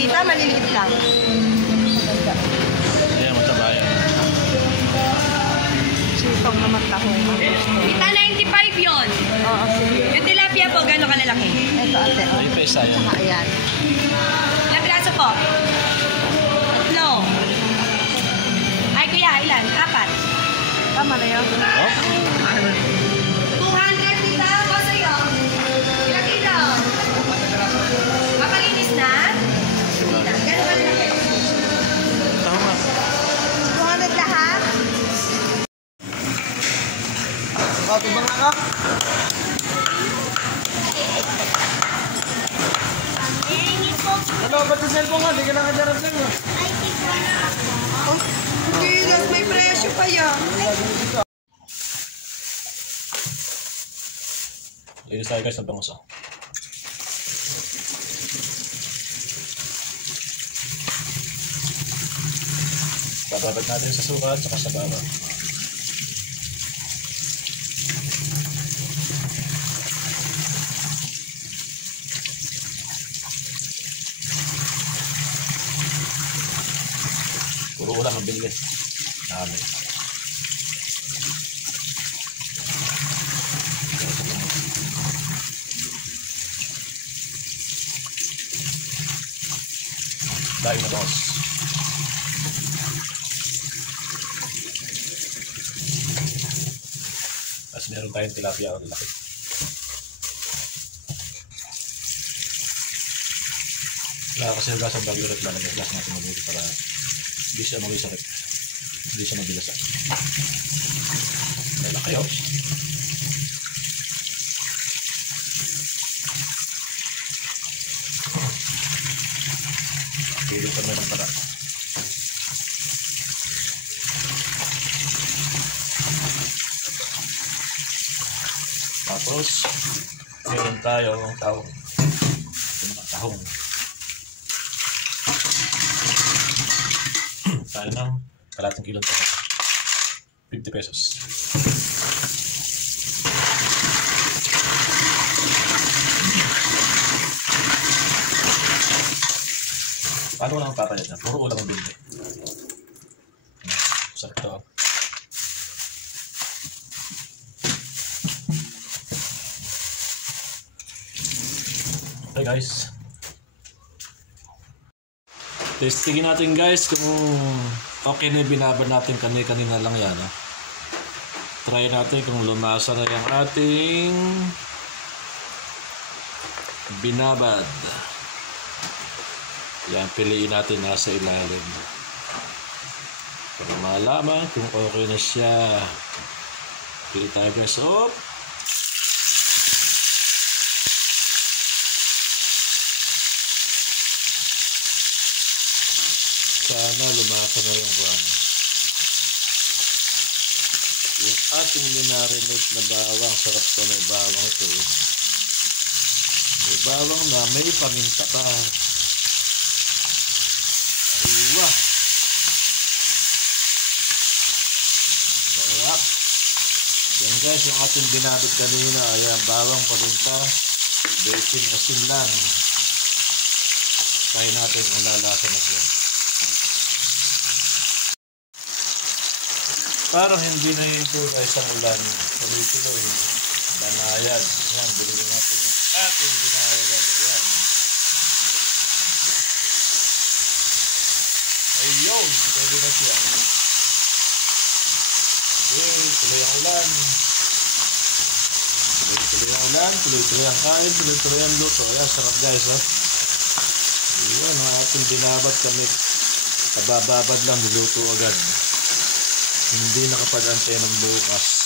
makikita, maliliit lang. Ayan, mataba yan. Sipang naman tahong. Kita 95 yun. Oo, sige. Yung tilapia po, gano'n kalalaki? Ito ate, oh. Ay, pesa yan. Tsaka ayan. Ilang piraso po? 3. Ay, kuya, ilan? 4. Tama na yun. Oh? 200 tita, po sa'yo. Ilang kilo? Mapalinis na? Hindi na. Gano'n kalalaki? Tama. 200 lahat? Tibang na ka? Ano, ba't yung cellphone nga? Di ka nakajarap lang mo. Hindi, may presyo pa yan. Linis tayo guys sa bangus. Bababad natin sa suka at saka sa bawang. Puro ulam ang bilis. Dami. Dahil na boss. Tapos meron tayong tilapia ang laki. Wala kasi yung gas ang bagyo rin lang. Gas natin mabuti para hindi siya mag-isakit. Hindi siya mabilasa. Wala kayo. Pili kami ng para. Tapos, meron tayong tahong. Tahong. Tayo ng kalating kilong tahong. 50 pesos. Paano ko lang papayat na? Puro ulam ang bilhin. Sarap ito. Okay guys. Testingin natin guys kung okay na binabad natin kanina lang yan. Try natin kung lumasa na yung ating binabad. Yan, piliin natin nasa ilalim. Para malaman kung okay na siya. Pili tayo guys. Op! Sana lumasa na yung run. Yung ating minarinate na bawang. Sarap ko na yung bawang ito. May bawang na may paminta pa. Aywa. Sarap. Yan guys, yung ating binabad kanina. Ayan, bawang paminta. Baking asin lang. Kaya natin kung lalasa na siya. Parang hindi na ito guys ang ulan. Tuloy-tuloy. Banayad. Yan, bilhin natin yung ating binayad. Yan. Ayun, pwede na siya. Okay, tuloy ang ulan. Tuloy ang ulan, tuloy-tuloy ang kain, tuloy-tuloy ang luto. Ayan, sarap guys ha. Ayan, ang ating binabad kami. Kabababad lang, niluto agad. Hindi nakapag-antay ng bukas.